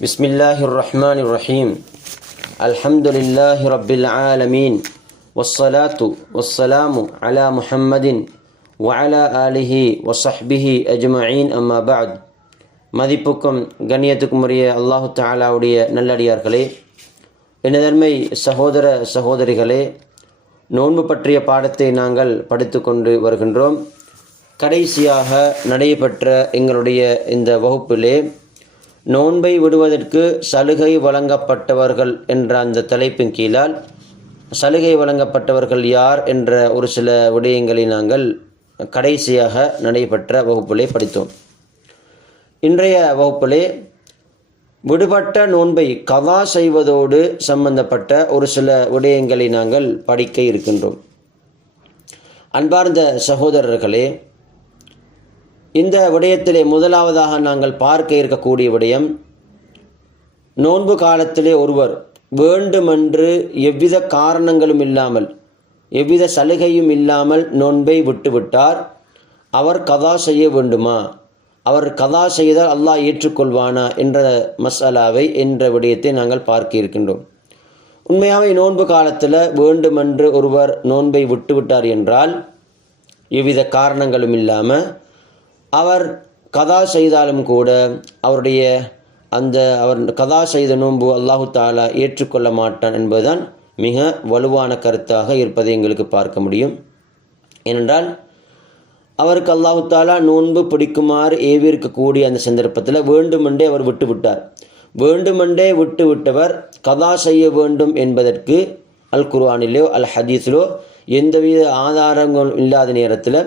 بسم الله الرحمن الرحيم الحمد لله رب العالمين والصلاة والسلام على محمد وعلى آله وصحبه أجمعين أما بعد மதிப்புக்கும் கண்ணியத்துக்கும் உரிய அல்லாஹு தாலாவுடைய நல்லடியார்களே எனதன்மை சகோதர சகோதரிகளே நோன்பு பற்றிய பாடத்தை நாங்கள் படித்து கொண்டு வருகின்றோம் கடைசியாக நடைபெற்ற எங்களுடைய இந்த வகுப்பிலே நோன்பை விடுவதற்கு சலுகை வழங்கப்பட்டவர்கள் என்ற அந்த தலைப்பின் கீழால் சலுகை வழங்கப்பட்டவர்கள் யார் என்ற ஒரு சில விடயங்களை நாங்கள் கடைசியாக நடைபெற்ற வகுப்பிலே படித்தோம். இன்றைய வகுப்பிலே விடுபட்ட நோன்பை கவா செய்வதோடு சம்பந்தப்பட்ட ஒரு சில விடயங்களை நாங்கள் படிக்க இருக்கின்றோம். அன்பார்ந்த சகோதரர்களே இந்த விடயத்திலே முதலாவதாக நாங்கள் பார்க்க இருக்கக்கூடிய விடயம் நோன்பு காலத்திலே ஒருவர் வேண்டுமென்று எவ்வித காரணங்களும் இல்லாமல் எவ்வித சலுகையும் இல்லாமல் நோன்பை விட்டுவிட்டார். அவர் கதா செய்ய வேண்டுமா? அவர் கதா செய்தால் அல்லாஹ் ஏற்றுக்கொள்வானா என்ற மசாலாவை என்ற விடயத்தை நாங்கள் பார்க்க இருக்கின்றோம். உண்மையாகவே நோன்பு காலத்தில் வேண்டுமென்று ஒருவர் நோன்பை விட்டுவிட்டார் என்றால் எவ்வித காரணங்களும் இல்லாமல் அவர் கதா செய்தாலும் கூட அவருடைய அந்த அவர் கதா செய்த நோன்பு அல்லாஹு தாலா ஏற்றுக்கொள்ள மாட்டான் என்பதுதான் மிக வலுவான கருத்தாக இருப்பதை எங்களுக்கு பார்க்க முடியும். ஏனென்றால் அவருக்கு அல்லாஹு தாலா நோன்பு பிடிக்குமாறு ஏவிருக்கக்கூடிய அந்த சந்தர்ப்பத்தில் வேண்டுமென்றே அவர் விட்டு விட்டார் வேண்டுமென்றே விட்டு விட்டவர் கதா செய்ய வேண்டும் என்பதற்கு அல் குர்ஆனிலோ அல் ஹதீஸிலோ எந்தவித ஆதாரங்களும் இல்லாத நேரத்தில்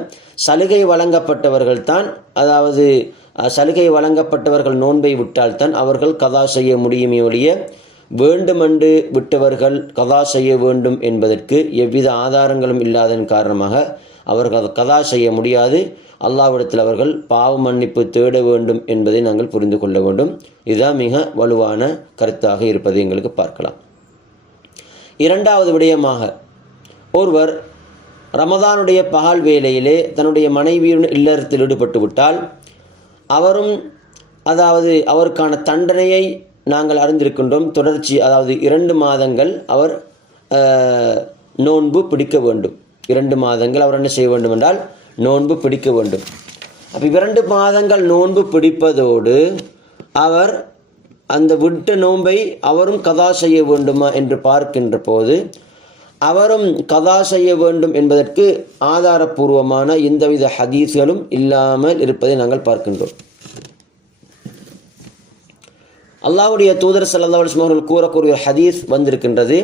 சலுகை வழங்கப்பட்டவர்கள் தான் அதாவது சலுகை வழங்கப்பட்டவர்கள் நோன்பை விட்டால்தான் அவர்கள் கதா செய்ய முடியுமே ஒழிய வேண்டுமென்று விட்டவர்கள் கதா செய்ய வேண்டும் என்பதற்கு எவ்வித ஆதாரங்களும் இல்லாதன் காரணமாக அவர்கள் கதா செய்ய முடியாது. அல்லாவிடத்தில் அவர்கள் பாவ மன்னிப்பு தேட வேண்டும் என்பதை நாங்கள் புரிந்து கொள்ள வேண்டும். இதுதான் மிக வலுவான கருத்தாக இருப்பதை எங்களுக்கு பார்க்கலாம். இரண்டாவது விடயமாக ஒருவர் ரமதானுடைய பகல் வேலையிலே தன்னுடைய மனைவியுடன் இல்லறத்தில் ஈடுபட்டு விட்டால் அவரும் அதாவது அவருக்கான தண்டனையை நாங்கள் அறிந்திருக்கின்றோம். தொடர்ச்சி அதாவது இரண்டு மாதங்கள் அவர் நோன்பு பிடிக்க வேண்டும். இரண்டு மாதங்கள் அவர் என்ன செய்ய வேண்டும் என்றால் நோன்பு பிடிக்க வேண்டும். அப்போ இரண்டு மாதங்கள் நோன்பு பிடிப்பதோடு அவர் அந்த விட்ட நோன்பை அவரும் கதா செய்ய வேண்டுமா என்று பார்க்கின்ற போது அவரும் கதா செய்ய வேண்டும் என்பதற்கு ஆதாரபூர்வமான எந்தவித ஹதீஸ்களும் இல்லாமல் இருப்பதை நாங்கள் பார்க்கின்றோம். அல்லாவுடைய தூதர் சல்லா அவர்கள் கூறக்கூடிய ஹதீஸ் வந்திருக்கின்றது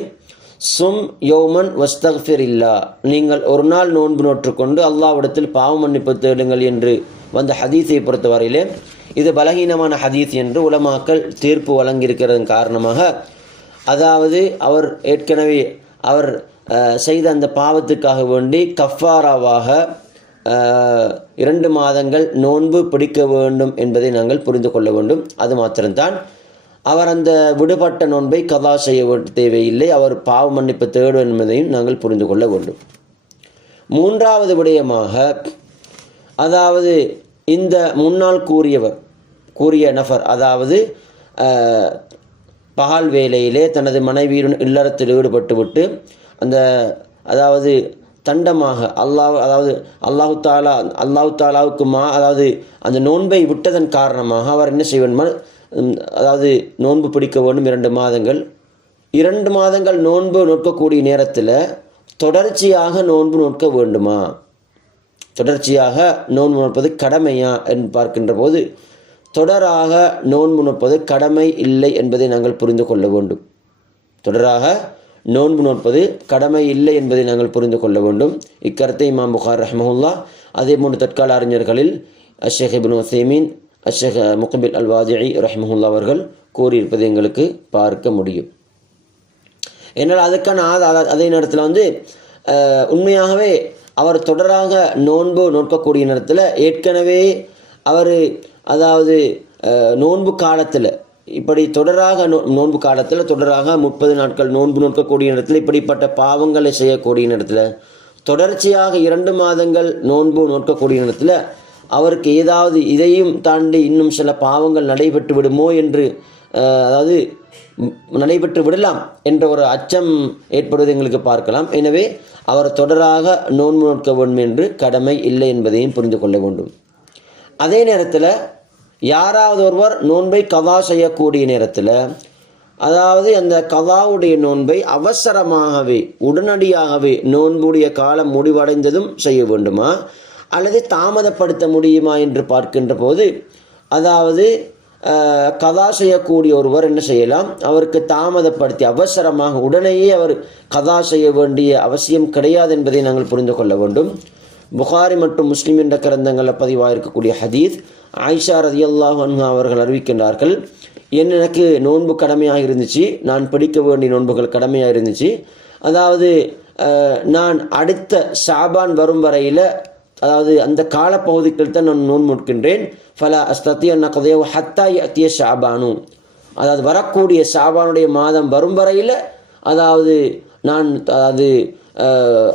சும் யோமன் வஸ்தஃபிர் இல்லா நீங்கள் ஒரு நாள் நோன்பு நோற்றுக்கொண்டு அல்லாவிடத்தில் பாவ மன்னிப்பு தேடுங்கள் என்று வந்த ஹதீஸை பொறுத்தவரையிலே இது பலகீனமான ஹதீஸ் என்று உலமாக்கள் தீர்ப்பு வழங்கியிருக்கிறதன் காரணமாக அதாவது அவர் ஏற்கனவே அவர் செய்த அந்த பாவத்துக்காக வேண்டி கஃபாராவாக இரண்டு மாதங்கள் நோன்பு பிடிக்க வேண்டும் என்பதை நாங்கள் புரிந்து கொள்ள வேண்டும். அது மாத்திரம்தான். அவர் அந்த விடுபட்ட நோன்பை கதா செய்ய தேவையில்லை. அவர் பாவ மன்னிப்பு தேடும் என்பதையும் நாங்கள் புரிந்து கொள்ள வேண்டும். மூன்றாவது விடயமாக அதாவது இந்த முன்னால் கூறியவர் கூறிய நபர் அதாவது பகல் வேலையிலே தனது மனைவியுடன் இல்லறத்தில் ஈடுபட்டு விட்டு அந்த அதாவது தண்டமாக அல்லாஹ் அதாவது அல்லாஹு தாலா அல்லாஹு தாலாவுக்கு மா அதாவது அந்த நோன்பை விட்டதன் காரணமாக அவர் என்ன செய்வன்மா அதாவது நோன்பு பிடிக்க வேண்டும் இரண்டு மாதங்கள். இரண்டு மாதங்கள் நோன்பு நோக்கக்கூடிய நேரத்தில் தொடர்ச்சியாக நோன்பு நோக்க வேண்டுமா? தொடர்ச்சியாக நோன்பு நோற்பது கடமையா? என்று பார்க்கின்ற போது தொடராக நோன்பு நோற்பது கடமை இல்லை என்பதை நாங்கள் புரிந்து கொள்ள வேண்டும். தொடராக நோன்பு நோற்பது கடமை இல்லை என்பதை நாங்கள் புரிந்து கொள்ள வேண்டும். இக்கருத்தை இமாம் புகார் ரஹமஹுல்லா அதே போன்று தற்கால அறிஞர்களில் அஷேக் இபின் ஒசேமீன் அஷேக் முகபில் அல் வாஜி ரஹமஹுல்லா அவர்கள் கூறியிருப்பதை எங்களுக்கு பார்க்க முடியும். என்னால் அதுக்கான அதே நேரத்தில் வந்து உண்மையாகவே அவர் தொடராக நோன்பு நோக்கக்கூடிய நேரத்தில் ஏற்கனவே அவர் அதாவது நோன்பு காலத்தில் இப்படி தொடராக நோ நோன்பு காலத்தில் தொடராக முப்பது நாட்கள் நோன்பு நோக்கக்கூடிய நேரத்தில் இப்படிப்பட்ட பாவங்களை செய்யக்கூடிய நேரத்தில் தொடர்ச்சியாக இரண்டு மாதங்கள் நோன்பு நோக்கக்கூடிய நேரத்தில் அவருக்கு ஏதாவது இதையும் தாண்டி இன்னும் சில பாவங்கள் நடைபெற்று விடுமோ என்று அதாவது நடைபெற்று விடலாம் என்ற ஒரு அச்சம் ஏற்படுவதை எங்களுக்கு பார்க்கலாம். எனவே அவர் தொடராக நோன்பு நோக்க வேண்டும் என்று கடமை இல்லை என்பதையும் புரிந்து கொள்ள வேண்டும். அதே நேரத்தில் யாராவது ஒருவர் நோன்பை கதா செய்யக்கூடிய நேரத்தில் அதாவது அந்த கதாவுடைய நோன்பை அவசரமாகவே உடனடியாகவே நோன்புடைய காலம் முடிவடைந்ததும் செய்ய வேண்டுமா? அல்லது தாமதப்படுத்த முடியுமா என்று பார்க்கின்ற போது அதாவது கதா செய்யக்கூடிய ஒருவர் என்ன செய்யலாம்? அவருக்கு தாமதப்படுத்தி அவசரமாக உடனேயே அவர் கதா செய்ய வேண்டிய அவசியம் கிடையாது என்பதை நாங்கள் புரிந்து கொள்ள வேண்டும். புகாரி மற்றும் முஸ்லீம் என்ற கிரந்தங்களில் பதிவாக இருக்கக்கூடிய ஹதீத் ஆயிஷா ரதியல்லாஹ் அன்ஹா அவர்கள் அறிவிக்கின்றார்கள் என் எனக்கு நோன்பு கடமையாக இருந்துச்சு நான் பிடிக்க வேண்டிய நோன்புகள் கடமையாக இருந்துச்சு. அதாவது நான் அடுத்த ஷாபான் வரும் வரையில் அதாவது அந்த காலப்பகுதிக்குள் தான் நான் நோன்பு நோக்கின்றேன் ஃபல அஸ்தத்திய நகதையோ ஹத்தா அத்திய ஷாபானு. அதாவது வரக்கூடிய ஷாபானுடைய மாதம் வரும் வரையில் அதாவது நான் அதாவது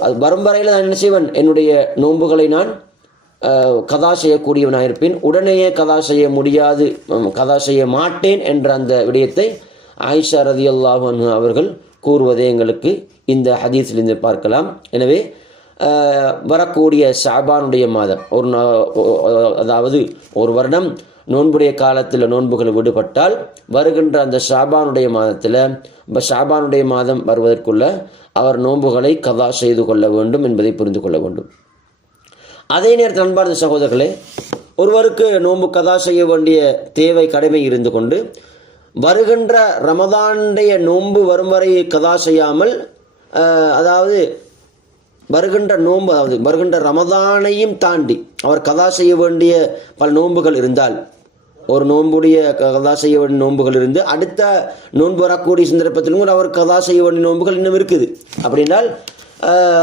அது வரும் வரையில் நான் என்ன செய்வேன்? என்னுடைய நோன்புகளை நான் கதா செய்யக்கூடியவனாயிருப்பேன் உடனேயே கதா செய்ய முடியாது கதா செய்ய மாட்டேன் என்ற அந்த விடயத்தை ஆயிஷா ரதி அவர்கள் கூறுவதை எங்களுக்கு இந்த ஹதீஸிலிருந்து பார்க்கலாம். எனவே வரக்கூடிய ஷாபானுடைய மாதம் ஒரு நா- அதாவது ஒரு வருடம் நோன்புடைய காலத்தில் நோன்புகள் விடுபட்டால் வருகின்ற அந்த ஷாபானுடைய மாதத்தில் ஷாபானுடைய மாதம் வருவதற்குள்ள அவர் நோன்புகளை கதா செய்து கொள்ள வேண்டும் என்பதை புரிந்து கொள்ள வேண்டும். அதே நேரத்தில் அன்பார்ந்த சகோதரர்களே ஒருவருக்கு நோன்பு கதா செய்ய வேண்டிய தேவை கடமை இருந்து கொண்டு வருகின்ற ரமதானுடைய நோன்பு வரும் வரை கதா செய்யாமல் அதாவது வருகின்ற நோன்பு அதாவது வருகின்ற ரமதானையும் தாண்டி அவர் கதா செய்ய வேண்டிய பல நோன்புகள் இருந்தால் ஒரு நோன்புடைய க- கதா செய்ய வேண்டிய நோன்புகள் இருந்து அடுத்த நோன்பு வரக்கூடிய சந்தர்ப்பத்திலும் கூட அவர் கதா செய்ய வேண்டிய நோன்புகள் இன்னும் இருக்குது. அப்படின்னால்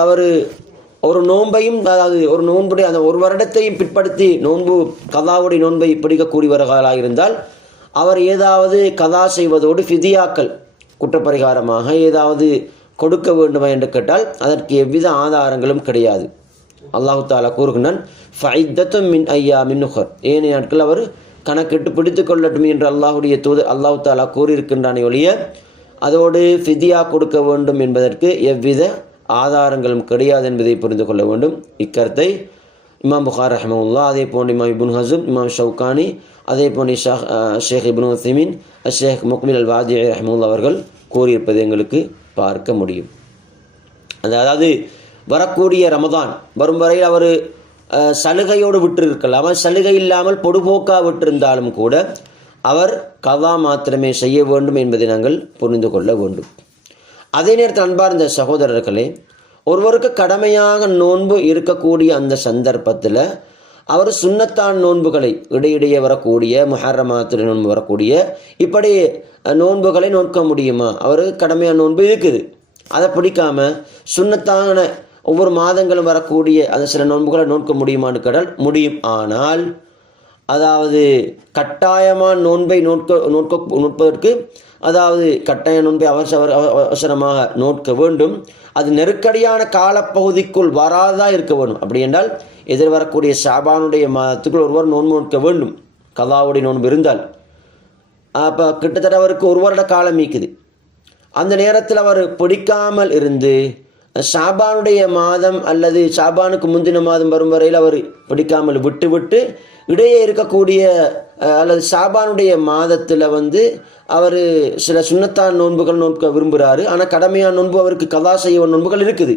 அவர் ஒரு நோன்பையும் அதாவது ஒரு நோன்புடைய அந்த ஒரு வருடத்தையும் பிற்படுத்தி நோன்பு கதாவுடைய நோன்பை பிடிக்கக்கூடியவர்களாக இருந்தால் அவர் ஏதாவது கதா செய்வதோடு ஃபிதியாக்கள் குற்றப்பரிகாரமாக ஏதாவது கொடுக்க வேண்டுமா என்று கேட்டால் அதற்கு எவ்வித ஆதாரங்களும் கிடையாது. அல்லாஹு தாலா கூறுகின்றான் ஃபைத்தத்தும் மின் ஐயா மின்னுகர் ஏனைய நாட்கள் அவர் கணக்கிட்டு பிடித்து கொள்ளட்டும் என்று அல்லாஹுடைய தூதர் அல்லாஹு தாலா கூறியிருக்கின்றானே ஒழிய அதோடு ஃபிதியா கொடுக்க வேண்டும் என்பதற்கு எவ்வித ஆதாரங்களும் கிடையாது என்பதை புரிந்து கொள்ள வேண்டும். இக்கருத்தை இமாம் புகார் ரஹமுல்லா அதே போன்று இமாம் இபுன் ஹசூப் இமாம் ஷவுகானி அதே போன்று ஷாஹ் ஷேக் இபுன் உசைமின் ஷேக் முக்மில் அல் வாஜி ரஹமுல்லா அவர்கள் கூறியிருப்பதை எங்களுக்கு பார்க்க முடியும். அந்த அதாவது வரக்கூடிய ரமதான் வரும் வரையில் அவர் சலுகையோடு விட்டிருக்கலாம் அவர் சலுகை இல்லாமல் பொடுபோக்காக விட்டிருந்தாலும் கூட அவர் கதா மாத்திரமே செய்ய வேண்டும் என்பதை நாங்கள் புரிந்து கொள்ள வேண்டும். அதே நேரத்தில் அன்பார்ந்த சகோதரர்களே ஒருவருக்கு கடமையாக நோன்பு இருக்கக்கூடிய அந்த சந்தர்ப்பத்தில் அவர் சுண்ணத்தான் நோன்புகளை இடையிடையே வரக்கூடிய முஹர்ரமாத்திர நோன்பு வரக்கூடிய இப்படி நோன்புகளை நோக்க முடியுமா? அவருக்கு கடமையான நோன்பு இருக்குது. அதை பிடிக்காம சுண்ணத்தான ஒவ்வொரு மாதங்களும் வரக்கூடிய அந்த சில நோன்புகளை நோக்க முடியுமான்னு கடல் முடியும். ஆனால் அதாவது கட்டாயமான நோன்பை நோட்க நோட்க நோட்பதற்கு அதாவது கட்டாய நோன்பை அவசர அவசரமாக நோட்க வேண்டும். அது நெருக்கடியான காலப்பகுதிக்குள் வராதா இருக்க வேண்டும். அப்படி என்றால் எதிர்வரக்கூடிய ஷாபானுடைய மாதத்துக்குள் ஒருவர் நோன்பு நோட்க வேண்டும். கதாவுடைய நோன்பு இருந்தால். அப்போ கிட்டத்தட்ட அவருக்கு ஒரு வருட காலம் மீக்குது அந்த நேரத்தில் அவர் பிடிக்காமல் இருந்து ஷாபானுடைய மாதம் அல்லது ஷாபானுக்கு முந்தின மாதம் வரும் வரையில் அவர் பிடிக்காமல் விட்டு விட்டு இடையே இருக்கக்கூடிய அல்லது ஷாபானுடைய மாதத்தில் வந்து அவர் சில சுண்ணத்தான் நோன்புகள் நோக்க விரும்புகிறாரு ஆனால் கடமையான நோன்பு அவருக்கு கதா செய்ய நோன்புகள் இருக்குது.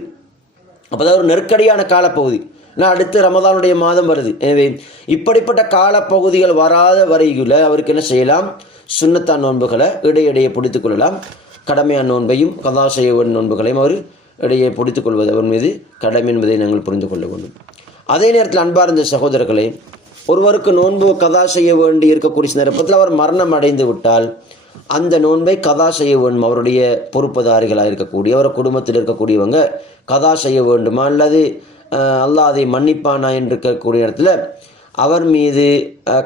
அப்போ ஒரு நெருக்கடியான காலப்பகுதி. நான் அடுத்து ரமதானுடைய மாதம் வருது. எனவே இப்படிப்பட்ட காலப்பகுதிகள் வராத வரையில் அவருக்கு என்ன செய்யலாம்? சுண்ணத்தான் நோன்புகளை இடையிடையே பிடித்துக் கொள்ளலாம். கடமையான நோன்பையும் கதா செய்ய நோன்புகளையும் அவர் இடையே பிடித்துக் கொள்வது அவர் மீது கடமை என்பதை நாங்கள் புரிந்து கொள்ள வேண்டும். அதே நேரத்தில் அன்பார்ந்த சகோதரர்களே ஒருவருக்கு நோன்பு கதா செய்ய வேண்டி இருக்கக்கூடிய சந்தர்ப்பத்தில் அவர் மரணம் அடைந்து விட்டால் அந்த நோன்பை கதா செய்ய வேண்டும். அவருடைய பொறுப்புதாரிகளாக இருக்கக்கூடிய அவர் குடும்பத்தில் இருக்கக்கூடியவங்க கதா செய்ய வேண்டுமா? அல்லது அல்லாஹ் அதை மன்னிப்பானா என்று இருக்கக்கூடிய இடத்துல அவர் மீது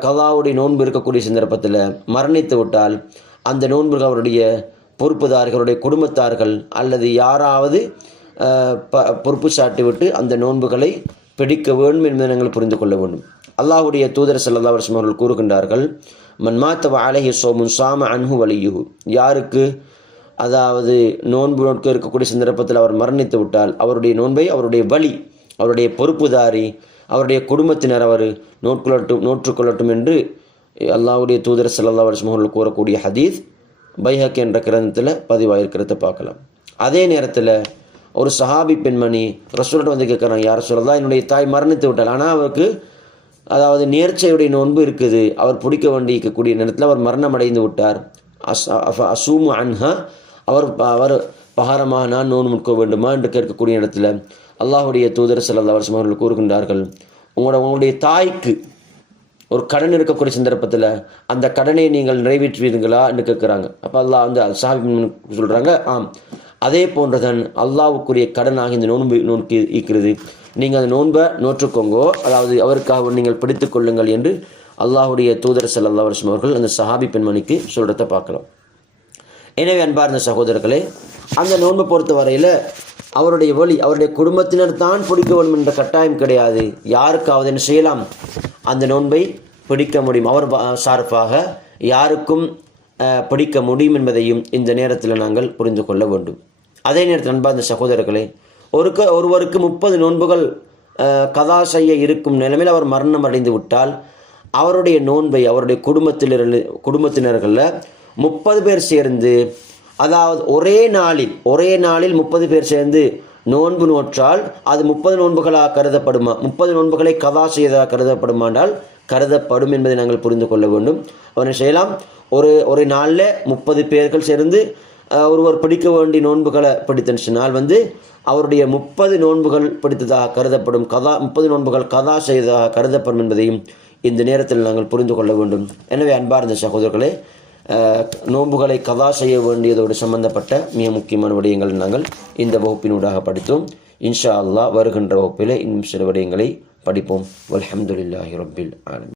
கதாவுடைய நோன்பு இருக்கக்கூடிய சந்தர்ப்பத்தில் மரணித்து விட்டால் அந்த நோன்புகள் அவருடைய பொறுப்புதார்களுடைய குடும்பத்தார்கள் அல்லது யாராவது ப பொறுப்பு சாட்டி விட்டு அந்த நோன்புகளை பிடிக்க வேண்டும் என்பதை நாங்கள் புரிந்து கொள்ள வேண்டும். அல்லாஹுடைய தூதர் ஸல்லல்லாஹு அலைஹி அவர்கள் கூறுகின்றார்கள் மன்மாத்தவ அலஹி சோமுன் சாம அன்ஹு வலியுஹு. யாருக்கு? அதாவது நோன்பு நோட்க இருக்கக்கூடிய சந்தர்ப்பத்தில் அவர் மரணித்து விட்டால் அவருடைய நோன்பை அவருடைய வழி அவருடைய பொறுப்புதாரி அவருடைய குடும்பத்தினர் அவர் நோட்கொள்ளட்டும் நோற்றுக்கொள்ளட்டும் என்று அல்லாவுடைய தூதர் ஸல்லல்லாஹு அலைஹி வஸல்லம் கூறக்கூடிய ஹதீஸ் பைஹக் என்ற கிரந்தத்தில் பதிவாயிருக்கிறத பார்க்கலாம். அதே நேரத்தில் ஒரு சஹாபி பெண்மணி ரசூல்கிட்ட வந்து கேட்குறாங்க யார் சொல்லலாம் என்னுடைய தாய் மரணித்து விட்டாள் ஆனால் அவருக்கு அதாவது நேர்ச்சையுடைய நோன்பு இருக்குது. அவர் பிடிக்க வேண்டியிருக்கக்கூடிய நேரத்தில் அவர் மரணம் அடைந்து விட்டார். அஸ் அசூமு அன்ஹா. அவர் அவர் பகாரமாக நான் நோன்பு முட்க வேண்டுமா என்று கேட்கக்கூடிய இடத்துல அல்லாஹ்வுடைய தூதர் ஸல்லல்லாஹு அலைஹி அவர்கள் கூறுகின்றார்கள். உங்களோட உங்களுடைய தாய்க்கு ஒரு கடன் இருக்கக்கூடிய சந்தர்ப்பத்தில் அந்த கடனை நீங்கள் நிறைவேற்றுவீர்களா என்று கேட்குறாங்க. அப்போ அல்லாஹ் வந்து சாஹிப் சொல்கிறாங்க ஆம். அதே போன்றதன் அல்லாவுக்குரிய கடனாக இந்த நோன்பு நோக்கி இருக்கிறது நீங்கள் அந்த நோன்பை நோற்றுக்கோங்கோ. அதாவது அவருக்காக நீங்கள் பிடித்து கொள்ளுங்கள் என்று அல்லாஹ்வுடைய தூதர் ஸல்லல்லாஹு வருஷம் அவர்கள் அந்த சஹாபி பெண்மணிக்கு சொல்கிறத பார்க்கலாம் எனவே அன்பார்ந்த சகோதரர்களே அந்த நோன்பை பொறுத்த வரையில் அவருடைய வழி அவருடைய குடும்பத்தினர் தான் பிடிக்க வேண்டும் என்ற கட்டாயம் கிடையாது. யாருக்காவது என்ன செய்யலாம்? அந்த நோன்பை பிடிக்க முடியும். அவர் சார்பாக யாருக்கும் பிடிக்க முடியும் என்பதையும் இந்த நேரத்தில் நாங்கள் புரிந்து கொள்ள வேண்டும். அதே நேரத்தில் அன்பார்ந்த சகோதரர்களே ஒருக்க ஒருவருக்கு முப்பது நோன்புகள் கதா செய்ய இருக்கும் நிலைமையில் அவர் மரணம் அடைந்து விட்டால் அவருடைய நோன்பை அவருடைய குடும்பத்திலிருந்து குடும்பத்தினர்களில் முப்பது பேர் சேர்ந்து அதாவது ஒரே நாளில் ஒரே நாளில் முப்பது பேர் சேர்ந்து நோன்பு நோற்றால் அது முப்பது நோன்புகளாக கருதப்படுமா முப்பது நோன்புகளை கதா செய்ததாக கருதப்படுமானால் கருதப்படும் என்பதை நாங்கள் புரிந்து கொள்ள வேண்டும். அவனை செய்யலாம்? ஒரு ஒரு நாளில் முப்பது பேர்கள் சேர்ந்து ஒருவர் பிடிக்க வேண்டிய நோன்புகளை பிடித்தன்னு சொன்னால் வந்து அவருடைய முப்பது நோன்புகள் பிடித்ததாக கருதப்படும் கதா முப்பது நோன்புகள் கதா செய்ததாக கருதப்படும் என்பதையும் இந்த நேரத்தில் நாங்கள் புரிந்து கொள்ள வேண்டும். எனவே அன்பார்ந்த சகோதரர்களே நோன்புகளை கதா செய்ய வேண்டியதோடு சம்பந்தப்பட்ட மிக முக்கியமான விடயங்கள் நாங்கள் இந்த வகுப்பினூடாக படித்தோம். இன்ஷா அல்லாஹ் வருகின்ற வகுப்பில் இன்னும் சில விடயங்களை படிப்போம். அலமதுல்லாஹி ரபில் ஆலமீன்.